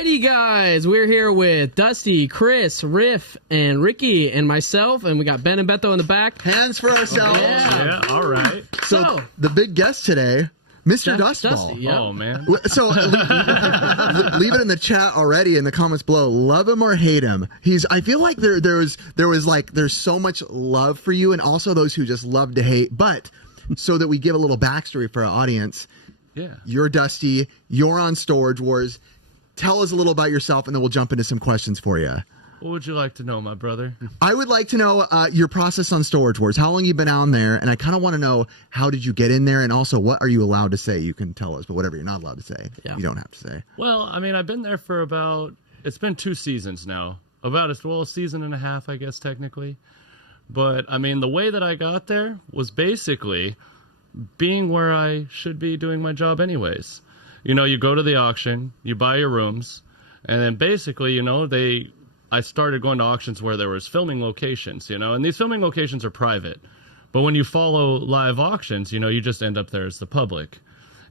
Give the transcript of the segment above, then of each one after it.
Alrighty, guys, we're here with Dusty, Chris, Riff, and Ricky, and myself, and we got Ben and Beto in the back. Hands for ourselves. Yeah, all right. So the big guest today, Mr. Dustball. Dusty, yeah. Oh, man. So leave it in the chat already in the comments below. Love him or hate him. I feel like there's so much love for you, and also those who just love to hate. But so that we give a little backstory for our audience. Yeah. You're Dusty. You're on Storage Wars. Tell us a little about yourself, and then we'll jump into some questions for you. What would you like to know, my brother? I would like to know your process on Storage Wars. How long you been on there? And I kind of want to know, how did you get in there? And also, what are you allowed to say? You can tell us, but whatever you're not allowed to say, you don't have to say. Well, I mean, I've been there for it's been 2 seasons now. A season and a half, I guess, technically. But, I mean, the way that I got there was basically being where I should be doing my job anyways. You know, you go to the auction, you buy your rooms, and then basically, you know, I started going to auctions where there was filming locations, you know, and these filming locations are private. But when you follow live auctions, you know, you just end up there as the public.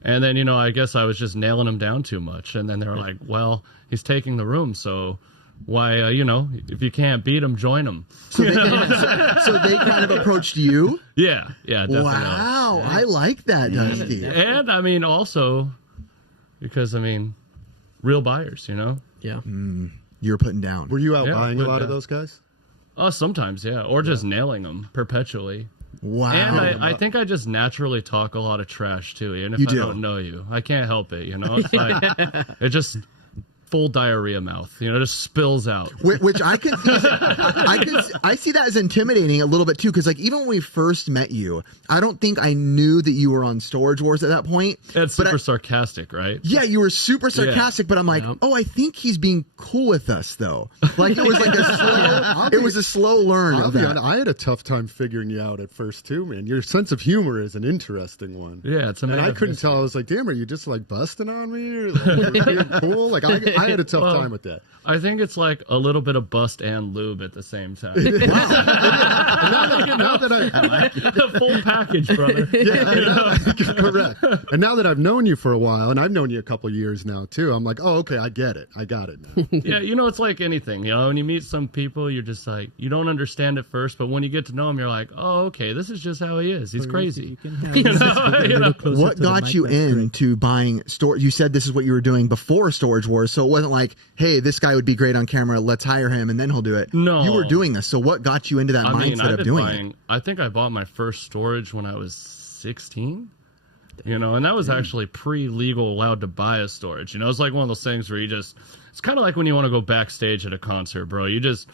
And then, you know, I guess I was just nailing them down too much. And then they were like, well, he's taking the room, so why, you know, if you can't beat him, join him. So they kind of approached you? Yeah, definitely. Wow, Yeah. I like that, Dusty. And, I mean, also, because, I mean, real buyers, you know? Yeah. You're putting down. Were you out buying a lot of those guys? Oh, sometimes, yeah. Or just nailing them perpetually. Wow. And I think I just naturally talk a lot of trash, too, even if I don't know you. I can't help it, you know? It's like, it just full diarrhea mouth, you know, just spills out. Which I see that as intimidating a little bit too, because like even when we first met you, I don't think I knew that you were on Storage Wars at that point. It's super sarcastic, right? Yeah, you were super sarcastic, but I'm like, oh, I think he's being cool with us though. Like it was like a slow learn. I'll be honest, I had a tough time figuring you out at first too, man. Your sense of humor is an interesting one. Yeah, it's amazing. And I couldn't tell. I was like, damn, are you just like busting on me? Or like, being cool? Like I had a tough time with that. I think it's like a little bit of bust and lube at the same time. Now that I like it. The full package, brother. Yeah, correct. And now that I've known you for a while, and I've known you a couple years now too, I'm like, oh, okay, I get it. I got it now. Yeah, you know, it's like anything. You know, when you meet some people, you're just like, you don't understand at first, but when you get to know them, you're like, oh, okay, this is just how he is. He's crazy. What got you into buying storage? You said this is what you were doing before Storage Wars, so it wasn't like, hey, this guy would be great on camera, let's hire him and then he'll do it. No. You were doing this, so what got you into that mindset of doing it? I think I bought my first storage when I was 16, you know, and that was actually pre-legal allowed to buy a storage. You know, it's like one of those things where it's kind of like when you want to go backstage at a concert, bro. You just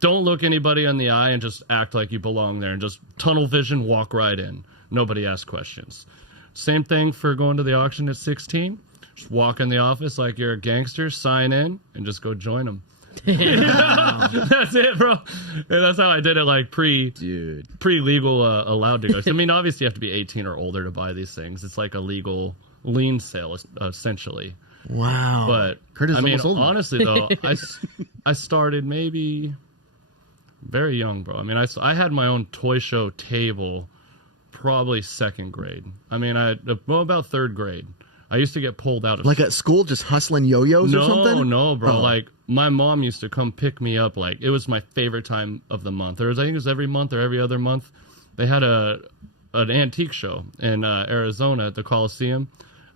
don't look anybody in the eye and just act like you belong there and just tunnel vision, walk right in. Nobody asks questions. Same thing for going to the auction at 16. Just walk in the office like you're a gangster, sign in, and just go join them. That's it, bro. And that's how I did it, like pre-legal allowed to go. So, I mean, obviously you have to be 18 or older to buy these things. It's like a legal lien sale, essentially. Wow. But, I mean, honestly, though, I started maybe very young, bro. I mean, I had my own toy show table probably 2nd grade. I mean, about 3rd grade. I used to get pulled out of like at school, just hustling yo-yos or something? No, bro. Oh. Like my mom used to come pick me up. Like it was my favorite time of the month. I think it was every month or every other month. They had an antique show in Arizona at the Coliseum.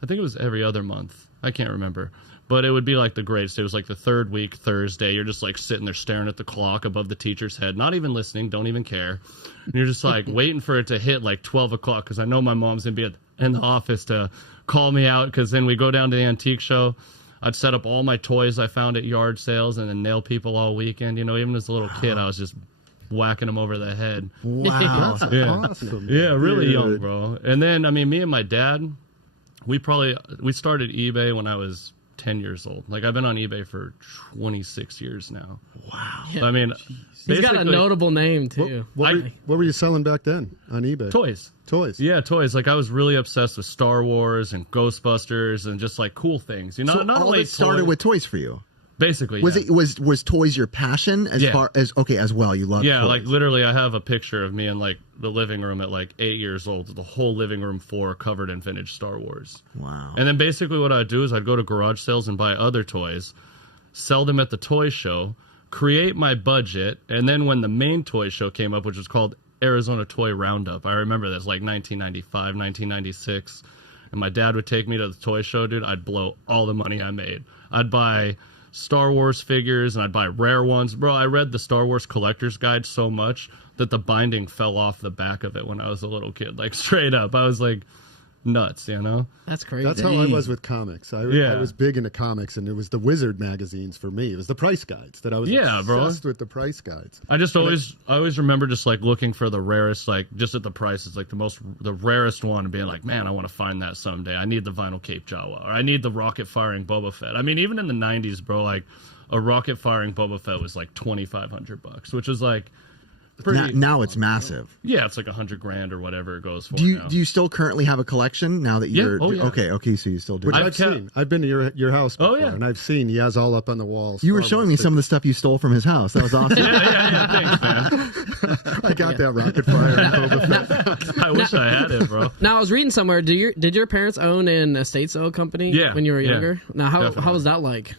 I think it was every other month. I can't remember. But it would be like the greatest. It was like the 3rd week, Thursday. You're just like sitting there staring at the clock above the teacher's head, not even listening, don't even care. And you're just like waiting for it to hit like 12 o'clock because I know my mom's going to be in the office to call me out, because then we go down to the antique show. I'd set up all my toys I found at yard sales and then nail people all weekend. You know, even as a little kid, I was just whacking them over the head. Wow. That's awesome. Yeah, really young, bro. And then, I mean, me and my dad, we started eBay when I was 10 years old. Like, I've been on eBay for 26 years now. Wow. So, I mean, he's got a notable name, too. What were you selling back then on eBay? Toys. Yeah, toys. Like, I was really obsessed with Star Wars and Ghostbusters and just, like, cool things. You know, So not all only it started with toys for you? Basically, Was yeah. it was toys your passion as Yeah. far as as well? You love Yeah, toys. like literally, I have a picture of me in like the living room at like 8 years old, the whole living room floor covered in vintage Star Wars. Wow. And then basically what I'd do is I'd go to garage sales and buy other toys, sell them at the toy show, create my budget, and then when the main toy show came up, which was called Arizona Toy Roundup, I remember this, like 1995, 1996, and my dad would take me to the toy show, dude. I'd blow all the money I made. I'd buy Star Wars figures and I'd buy rare ones. Bro, I read the Star Wars Collector's Guide so much that the binding fell off the back of it when I was a little kid. Like straight up. I was like nuts, you know? That's crazy. That's how I was with comics. I was big into comics, and it was the Wizard magazines for me. It was the price guides that I was obsessed with the price guides. I always remember just like looking for the rarest, like just at the prices, like the rarest one, and being like, man, I want to find that someday. I need the vinyl Cape Jawa, or I need the rocket firing Boba Fett. I mean, even in the 90s, bro, like a rocket firing Boba Fett was like $2,500, which is like pretty. Now it's massive. Yeah, it's like $100,000 or whatever it goes for. Do you now. do you still currently have a collection now that you're Oh, yeah. okay, so you still do. Which that. I've seen. I've been to your house before, and I've seen he has all up on the walls. You were showing me some of the stuff you stole from his house. That was awesome. yeah, thanks, man. I got that rocket fire. And Boba Fett. I wish I had it, bro. Now I was reading somewhere. Did your parents own an estate sale company? Yeah, when you were yeah, younger. Now how definitely. was that like?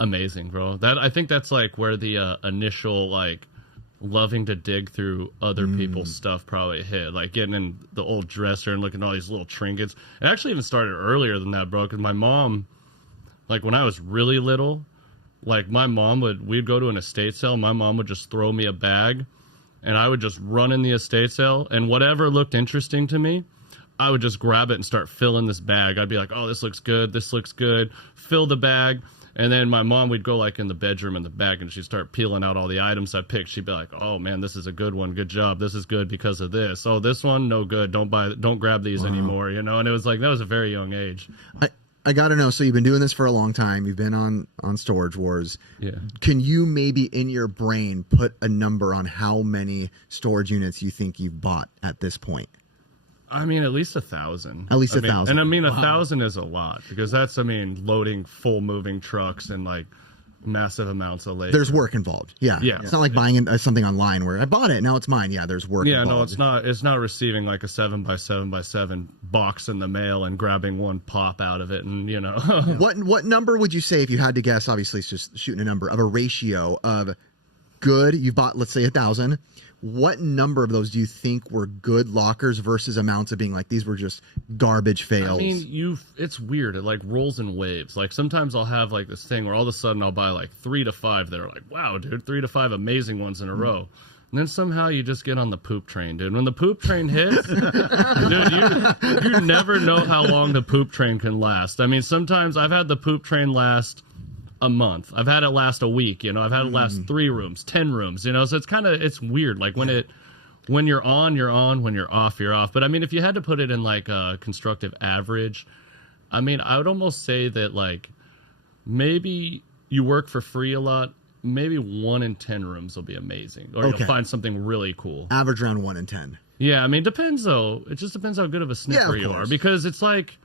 Amazing, bro. That I think that's like where the initial like loving to dig through other people's stuff probably hit. Like getting in the old dresser and looking at all these little trinkets. It actually even started earlier than that, bro. Because my mom, like when I was really little, like we'd go to an estate sale. My mom would just throw me a bag, and I would just run in the estate sale, and whatever looked interesting to me, I would just grab it and start filling this bag. I'd be like, oh, this looks good. Fill the bag. And then my mom would go like in the bedroom in the back, and she'd start peeling out all the items I picked. She'd be like, oh man, this is a good one. Good job. This is good because of this. Oh, this one, no good. Don't grab these anymore, you know? And it was like, that was a very young age. I got to know. So you've been doing this for a long time. You've been on Storage Wars. Yeah. Can you maybe in your brain put a number on how many storage units you think you've bought at this point? I mean, at least 1,000. At least 1,000. And I mean, 1,000 is a lot because that's, loading full moving trucks and like massive amounts of labor. There's work involved. Yeah. Yeah. It's not like buying something online where I bought it, now it's mine. Yeah, there's work involved. No, it's not. It's not receiving like a 7x7x7 box in the mail and grabbing one pop out of it, and you know. What number would you say, if you had to guess, obviously it's just shooting a number, of a ratio of good, you bought, let's say 1,000. What number of those do you think were good lockers versus amounts of being like, these were just garbage fails? I mean, it's weird. It like rolls in waves. Like sometimes I'll have like this thing where all of a sudden I'll buy like 3 to 5 that are like, wow, dude, 3 to 5 amazing ones in a row. And then somehow you just get on the poop train, dude. When the poop train hits, dude, you never know how long the poop train can last. I mean, sometimes I've had the poop train last a month. I've had it last a week, you know. I've had it last 3 rooms, 10 rooms, you know. So it's weird. Like when you're on, you're on. When you're off, you're off. But I mean, if you had to put it in like a constructive average, I mean, I would almost say that like maybe you work for free a lot. Maybe 1 in 10 rooms will be amazing, or you'll find something really cool. Average around 1 in 10. Yeah, I mean, depends though. It just depends how good of a sniffer you are, because it's like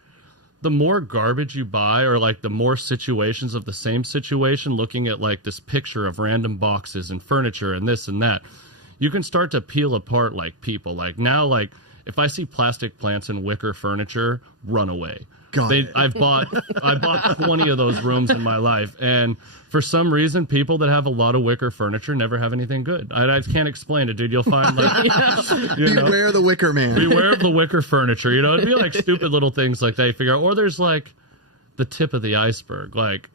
the more garbage you buy, or like the more situations of the same situation, looking at like this picture of random boxes and furniture and this and that, you can start to peel apart like people. Like now, like if I see plastic plants and wicker furniture, run away. I bought 20 of those rooms in my life, and for some reason, people that have a lot of wicker furniture never have anything good. I can't explain it, dude. You'll find like beware the wicker man. Beware of the wicker furniture. You know, it'd be like stupid little things like that. You figure out, or there's like the tip of the iceberg. Like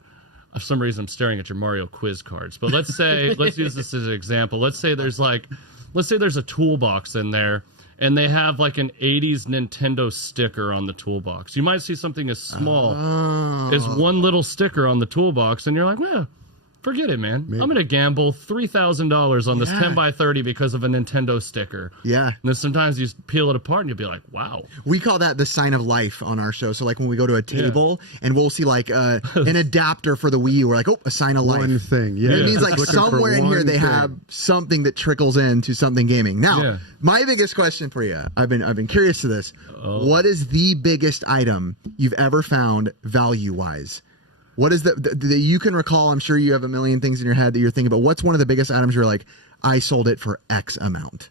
for some reason, I'm staring at your Mario quiz cards. But let's use this as an example. Let's say there's a toolbox in there, and they have like an 80s Nintendo sticker on the toolbox. You might see something as small as one little sticker on the toolbox, and you're like, well, forget it, man. I'm going to gamble $3,000 on this 10x30 because of a Nintendo sticker. Yeah. And then sometimes you peel it apart and you'll be like, wow. We call that the sign of life on our show. So like when we go to a table and we'll see like an adapter for the Wii U, we're like, oh, a sign of life. One thing, yeah. It means like somewhere in here they have something that trickles into something gaming. Now, my biggest question for you, I've been curious to this. What is the biggest item you've ever found value-wise? What is the you can recall? I'm sure you have a million things in your head that you're thinking about. What's one of the biggest items you're like, I sold it for X amount?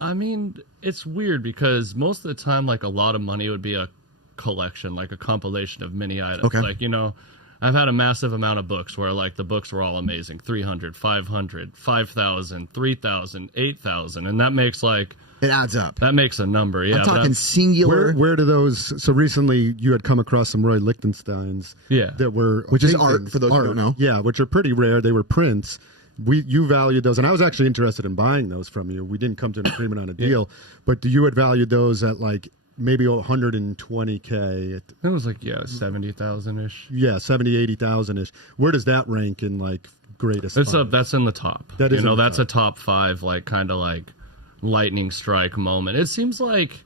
I mean, it's weird because most of the time, like a lot of money would be a collection, like a compilation of many items. Okay. Like, you know, I've had a massive amount of books where like the books were all amazing, 300, 500, 5,000, 3,000, 8,000. And that makes like, it adds up. that makes a number. Yeah. I'm talking singular. Where do those? So recently, you had come across some Roy Lichtensteins. Yeah. That were Which is paintings, art, for those who don't know. Yeah, which are pretty rare. They were prints. You valued those, and I was actually interested in buying those from you. We didn't come to an agreement on a deal, but you had valued those at like maybe 120K. It was like, yeah, 70,000 ish. Yeah, 70, 80,000 ish. Where does that rank in like greatest? It's finds? that's in the top. That is you know, in the that's top. a top 5, like kind of like lightning strike moment. It seems like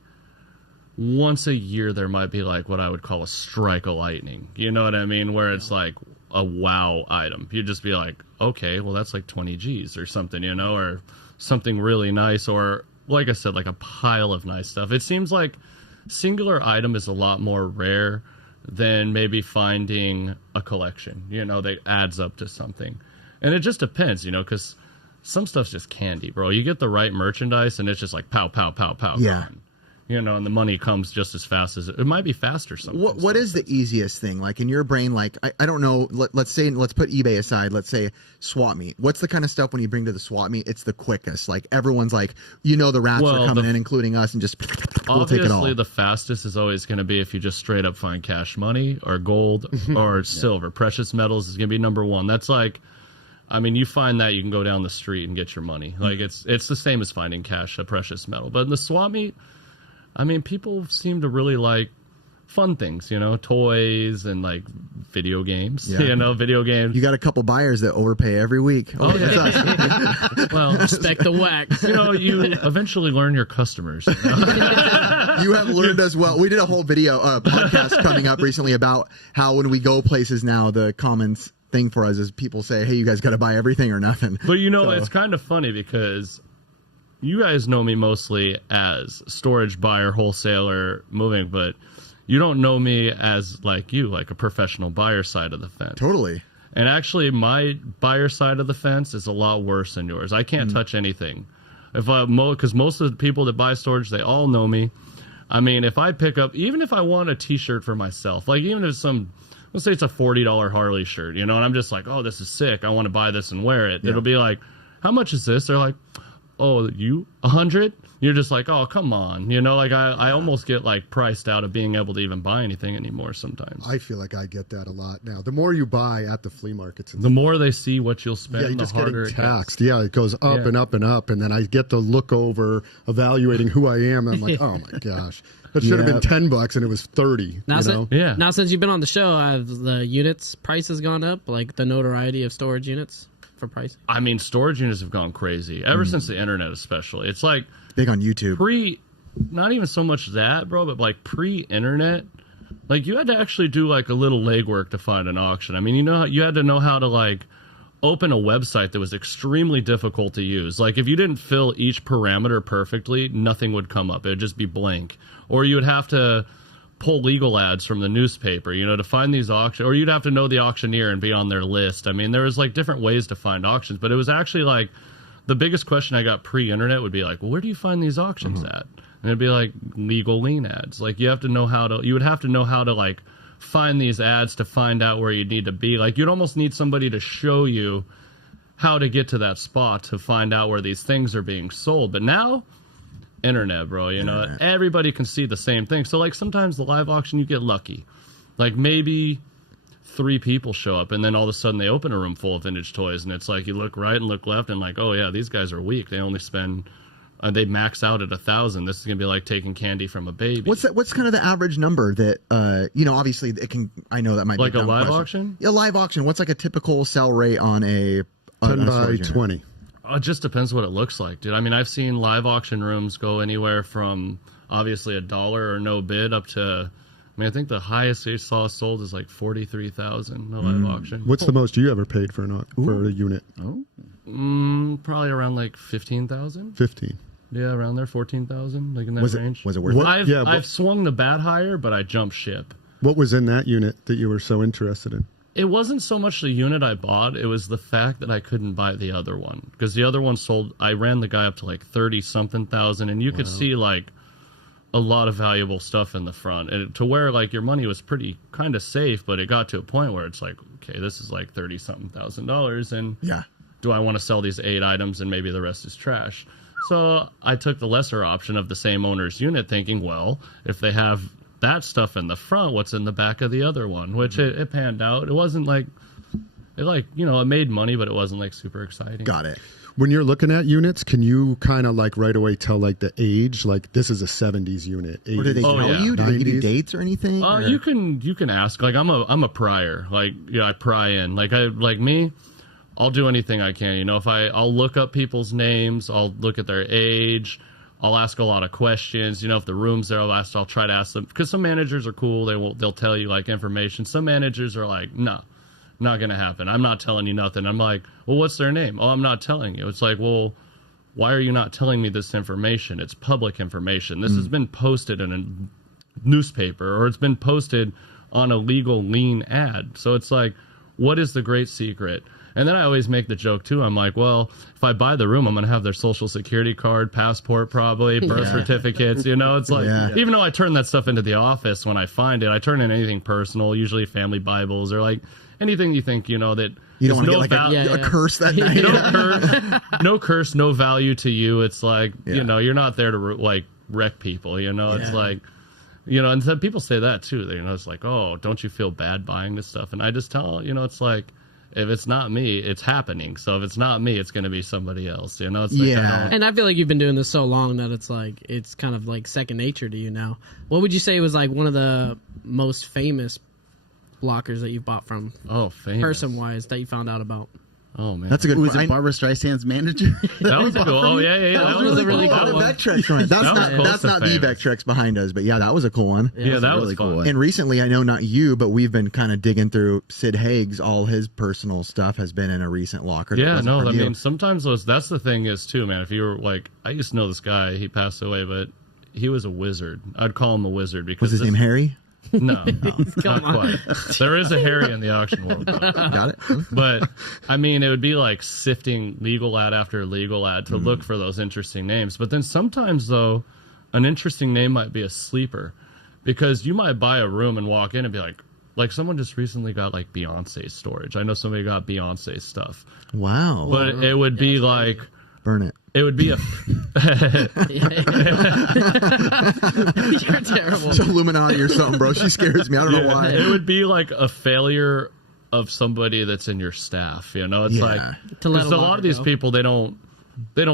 once a year there might be like what I would call a strike of lightning. You know what I mean? Where it's like a wow item. You'd just be like, okay, well that's like 20 G's or something, you know, or something really nice, or like I said, like a pile of nice stuff. It seems like singular item is a lot more rare than maybe finding a collection, you know, that adds up to something. And it just depends, you know, because some stuff's just candy, bro. You get the right merchandise and it's just like pow, pow, pow, pow. Yeah. Gone. You know, and the money comes just as fast as it might be faster sometimes. What is the easiest thing? Like in your brain, like, I don't know, let's put eBay aside, let's say swap meet. What's the kind of stuff when you bring to the swap meet, it's the quickest? Like everyone's like, you know, the rats are coming in, including us, and just we'll take it all. Obviously, the fastest is always going to be if you just straight up find cash money or gold or silver. Precious metals is going to be number one. That's like, I mean, you find that you can go down the street and get your money. Like it's the same as finding cash, a precious metal. But in the swap meet, I mean, people seem to really like fun things, you know, toys and like video games, you know, video games. You got a couple buyers that overpay every week. Oh, yeah. Well, Respect the whack. you know, you eventually learn your customers. You know? You have learned as well. We did a whole video podcast coming up recently about how when we go places now, the common thing for us is people say, hey, you guys got to buy everything or nothing. But, you know, it's kind of funny because you guys know me mostly as storage buyer, wholesaler, moving, but you don't know me as like you, like a professional buyer side of the fence. Totally. And actually, my buyer side of the fence is a lot worse than yours. I can't touch anything. Because most of the people that buy storage, they all know me. I mean, if I pick up, even if I want a T-shirt for myself, like even if let's say it's a $40 Harley shirt, you know, and I'm just like, oh, this is sick. I want to buy this and wear it. Yeah. It'll be like, how much is this? They're like, oh, you 100? You're just like, oh, come on. You know, like I almost get like priced out of being able to even buy anything anymore sometimes. I feel like I get that a lot now. The more you buy at the flea markets, the more they see what you'll spend, you're the just harder getting it taxed. Yeah, it goes up and up and up, and then I get to look over evaluating who I am. And I'm like, oh my gosh, that should have been $10 and it was 30. Now, you know? Now since you've been on the show, have the units prices gone up? Like the notoriety of storage units for pricing? I mean, storage units have gone crazy ever since the internet, especially. It's like big on YouTube. Not even so much that, bro, but like pre-internet, like you had to actually do like a little legwork to find an auction. I mean, you had to know how to like open a website that was extremely difficult to use. Like if you didn't fill each parameter perfectly, nothing would come up. It would just be blank. Or you would have to pull legal ads from the newspaper, you know, to find these auctions, or you'd have to know the auctioneer and be on their list. I mean, there was like different ways to find auctions, but it was actually like the biggest question I got pre-internet would be like, well, where do you find these auctions at? And it'd be like legal lien ads. Like you would have to know how to like find these ads to find out where you need to be. Like you'd almost need somebody to show you how to get to that spot to find out where these things are being sold. But now, internet, bro, you know, everybody can see the same thing. So like sometimes the live auction, you get lucky. Like maybe 3 people show up and then all of a sudden they open a room full of vintage toys and it's like you look right and look left and like, oh yeah, these guys are weak. They only spend they max out at 1,000. This is gonna be like taking candy from a baby. What's kind of the average number that you know? Obviously, it can. I know that might like be a live question. auction. Yeah, live auction. What's like a typical sell rate on a 10 by 20? It just depends what it looks like, dude. I mean, I've seen live auction rooms go anywhere from obviously $1 or no bid up to. I mean, I think the highest they saw sold is like 43,000. No live auction. What's the most you ever paid for a unit? Probably around like 15,000. 15. Yeah, around there, 14,000, like in that range. Was it worth it? I've swung the bat higher, but I jumped ship. What was in that unit that you were so interested in? It wasn't so much the unit I bought, it was the fact that I couldn't buy the other one. Because the other one sold, I ran the guy up to like 30-something thousand, and you could see like a lot of valuable stuff in the front. And to where like your money was pretty kind of safe, but it got to a point where it's like, okay, this is like 30-something $1,000, and do I want to sell these 8 items and maybe the rest is trash? So I took the lesser option of the same owner's unit, thinking, well, if they have that stuff in the front, what's in the back of the other one? Which it panned out. It wasn't like, it made money, but it wasn't like super exciting. Got it. When you're looking at units, can you kind of like right away tell like the age? Like this is a 70s unit. 80s, Or do they tell you? Do they give you 90s? dates or anything? Or? You can ask. Like I'm a prior. Like I pry in. Like me, I'll do anything I can. If I'll look up people's names, I'll look at their age. I'll ask a lot of questions. If the room's there, I'll try to ask them, because some managers are cool. They'll tell you like information. Some managers are like, no, not gonna happen. I'm not telling you nothing. I'm like, well, what's their name? Oh, I'm not telling you. It's like, well, why are you not telling me this information? It's public information. This has been posted in a newspaper, or it's been posted on a legal lien ad. So it's like, what is the great secret? And then I always make the joke too. I'm like, well, if I buy the room, I'm going to have their social security card, passport, probably birth certificates. It's like, even though I turn that stuff into the office when I find it, I turn in anything personal, usually family Bibles or like anything you think, that you don't want to get like a curse that night. No curse, no value to you. It's like, you're not there to like wreck people, it's like, and some people say that too. It's like, oh, don't you feel bad buying this stuff? And I just tell, it's like, if it's not me, it's happening. So if it's not me, it's going to be somebody else. It's like, and I feel like you've been doing this so long that it's kind of like second nature to you now. What would you say was like one of the most famous blockers that you've bought from? Oh, famous. Person-wise that you found out about? Oh man, that's a good. Was it Barbara Streisand's manager? That was cool. Oh yeah. That was a really cool one. That's not the Vectrex behind us, but that was a cool one. Yeah, that was really cool. And recently, I know not you, but we've been kind of digging through Sid Haig's. All his personal stuff has been in a recent locker. Yeah, no, I mean sometimes that's the thing is too, man. If you were like, I used to know this guy. He passed away, but he was a wizard. I'd call him a wizard because was his name Harry? No, not quite. There is a Harry in the auction world. Got it. But, I mean, it would be like sifting legal ad after legal ad to look for those interesting names. But then sometimes, though, an interesting name might be a sleeper. Because you might buy a room and walk in and be like someone just recently got like Beyonce storage. I know somebody got Beyonce stuff. Wow. But it would be like... Burn it. It would be a... You're terrible. It's Illuminati or something, bro. She scares me. I don't know why. It would be like a failure of somebody that's in your staff. It's like... Because a lot of these people, they don't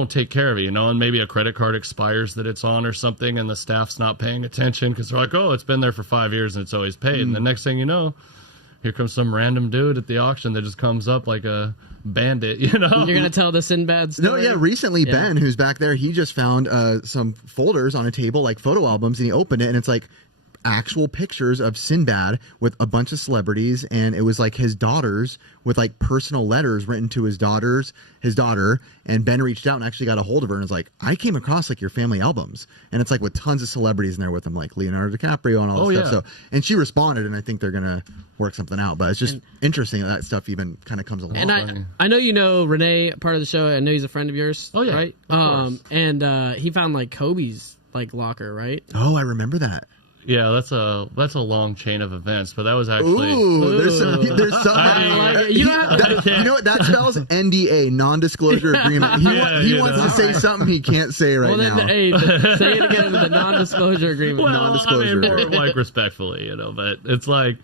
take care of it, and maybe a credit card expires that it's on or something, and the staff's not paying attention because they're like, oh, it's been there for 5 years and it's always paid. And the next thing you know, here comes some random dude at the auction that just comes up like a bandit, You're going to tell the Sinbad story? No, recently Ben, who's back there, he just found some folders on a table, like photo albums, and he opened it, and it's like actual pictures of Sinbad with a bunch of celebrities, and it was like his daughters with like personal letters written to his daughter, and Ben reached out and actually got a hold of her and was like, I came across like your family albums, and it's like with tons of celebrities in there with him, like Leonardo DiCaprio and all this stuff. So, and she responded, and I think they're gonna work something out, but it's just interesting that stuff even kind of comes along. And I know Renee, part of the show. I know he's a friend of yours. Oh yeah, right. And he found like Kobe's like locker, right? Oh, I remember that. Yeah, that's a long chain of events, but that was actually... Ooh, there's some... You know what that spells? NDA, non-disclosure agreement. He wants to say something he can't say right now. Say it again, the non-disclosure agreement. Well, non-disclosure. I mean, more like respectfully, but it's like...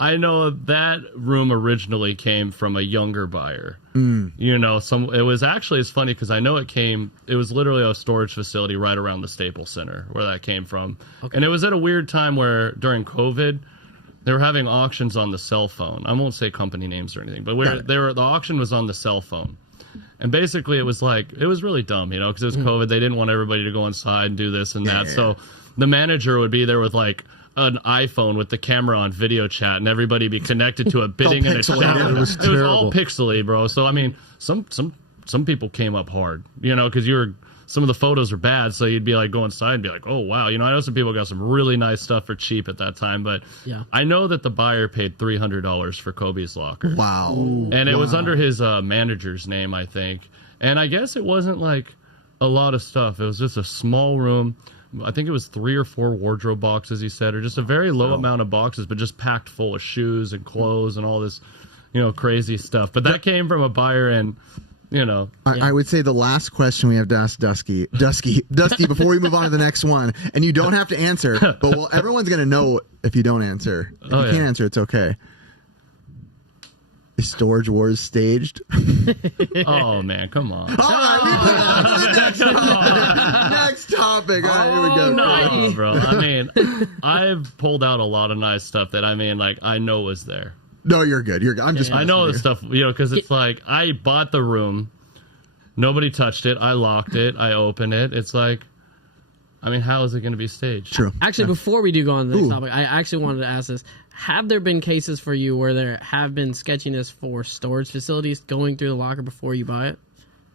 I know that room originally came from a younger buyer. It was actually, it's funny because I know it was literally a storage facility right around the Staples Center where that came from. Okay. And it was at a weird time where during COVID, they were having auctions on the cell phone. I won't say company names or anything, but the auction was on the cell phone. And basically it was really dumb, because it was COVID. They didn't want everybody to go inside and do this and that. Yeah. So the manager would be there with like an iPhone with the camera on video chat, and everybody be connected to a bidding and a chat. It was all pixely, bro. So I mean, some people came up hard, because some of the photos are bad, so you'd be like go inside and be like, oh wow, you know, I know some people got some really nice stuff for cheap at that time, but Yeah. I know that the buyer paid $300 for Kobe's locker. Wow. And it was under his manager's name, I think. And I guess it wasn't like a lot of stuff. It was just a small room. I think it was 3 or 4 wardrobe boxes, he said, or just a very low amount of boxes, but just packed full of shoes and clothes and all this, you know, crazy stuff. But that came from a buyer, and, you know. I would say the last question we have to ask Dusty, before we move on to the next one, and you don't have to answer, but well, everyone's going to know if you don't answer. If you can't answer, it's okay. Is Storage Wars staged? Oh, man, come on. All right, next topic. All right, here we go. No, bro. I mean, I've pulled out a lot of nice stuff that, I mean, like, I know was there. No, you're good. You're good. I'm just. I know the stuff, you know, because it's like I bought the room, nobody touched it, I locked it, I opened it. It's like, I mean, how is it going to be staged? True. Actually, before we do go on to the next topic, I actually wanted to ask this: have there been cases for you where there have been sketchiness for storage facilities going through the locker before you buy it?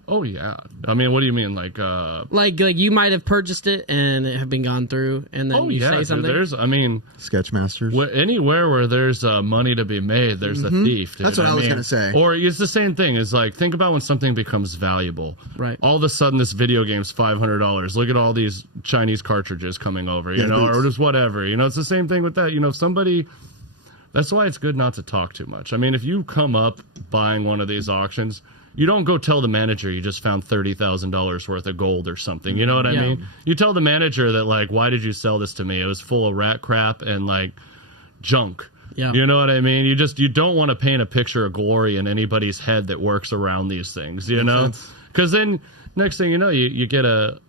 Oh yeah. I mean, what do you mean, like you might have purchased it and it have been gone through, and then you say something. There's, I mean, Sketchmasters. Anywhere where there's money to be made, there's a thief. Dude. That's what I was gonna say. Or it's the same thing. It's like, think about when something becomes valuable. Right. All of a sudden, this video game's $500. Look at all these Chinese cartridges coming over, you know, or just whatever. You know, it's the same thing with that. You know, if somebody. That's why it's good not to talk too much. I mean, if you come up buying one of these auctions, you don't go tell the manager you just found $30,000 worth of gold or something. You know what I mean? You tell the manager that, like, why did you sell this to me? It was full of rat crap and, like, junk. Yeah. You know what I mean? You don't want to paint a picture of glory in anybody's head that works around these things, you know? Because then next thing you know, you get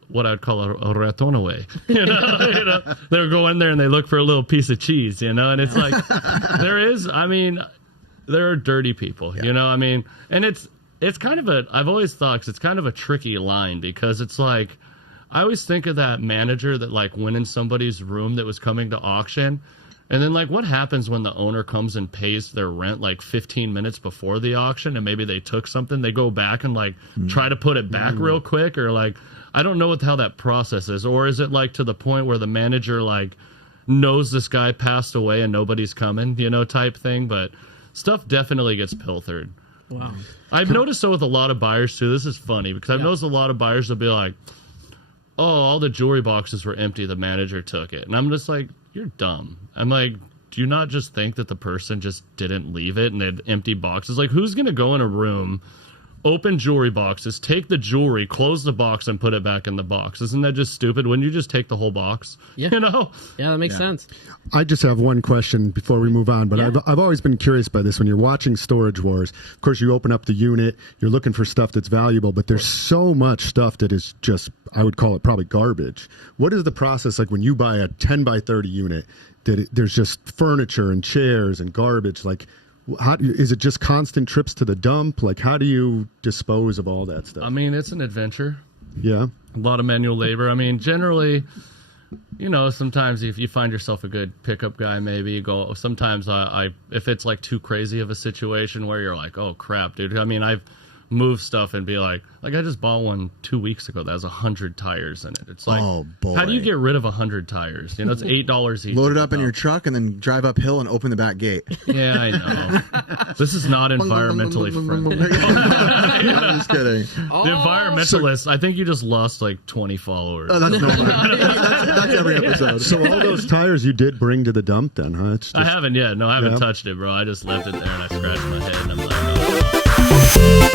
what I'd call a raton away. You know? They'll go in there and they look for a little piece of cheese, you know? And it's like, there are dirty people, you know? I mean, and it's kind of I've always thought, 'cause it's kind of a tricky line, because it's like, I always think of that manager that, like, went in somebody's room that was coming to auction. And then, like, what happens when the owner comes and pays their rent, like, 15 minutes before the auction, and maybe they took something, they go back and, like, try to put it back real quick, or, like, I don't know how that process is. Or is it, like, to the point where the manager, like, knows this guy passed away and nobody's coming, you know, type thing? But stuff definitely gets pilfered. Wow. I've noticed so with a lot of buyers, too. This is funny, because I've noticed a lot of buyers will be like, oh, all the jewelry boxes were empty, the manager took it. And I'm just like, you're dumb. I'm like, do you not just think that the person just didn't leave it and they had empty boxes? Like, who's going to go in a room, open jewelry boxes, take the jewelry, close the box, and put it back in the box? Isn't that just stupid? Wouldn't you just take the whole box? Yeah. You know? Yeah, that makes sense. I just have one question before we move on, but I've always been curious by this. When you're watching Storage Wars, of course, you open up the unit, you're looking for stuff that's valuable, but there's so much stuff that is just, I would call it probably garbage. What is the process like when you buy a 10 by 30 unit, there's just furniture and chairs and garbage? Like, how is it just constant trips to the dump? Like, how do you dispose of all that stuff? I mean, it's an adventure. Yeah. A lot of manual labor. I mean, generally, you know, sometimes if you find yourself a good pickup guy, maybe you go. Sometimes if it's like too crazy of a situation where you're like, oh crap, dude. I mean, I've moved stuff and be like I just bought one 2 weeks ago that has 100 tires in it. It's like, oh boy, how do you get rid of 100 tires? You know, it's $8 each. Load it up in your truck and then drive uphill and open the back gate. Yeah, I know. This is not environmentally friendly. I'm just kidding. The environmentalists, I think you just lost like 20 followers. Oh, that's no that's every episode. So all those tires you did bring to the dump then, huh? It's just, I haven't yet. No, I haven't touched it, bro. I just left it there and I scratched my head and I'm like, oh.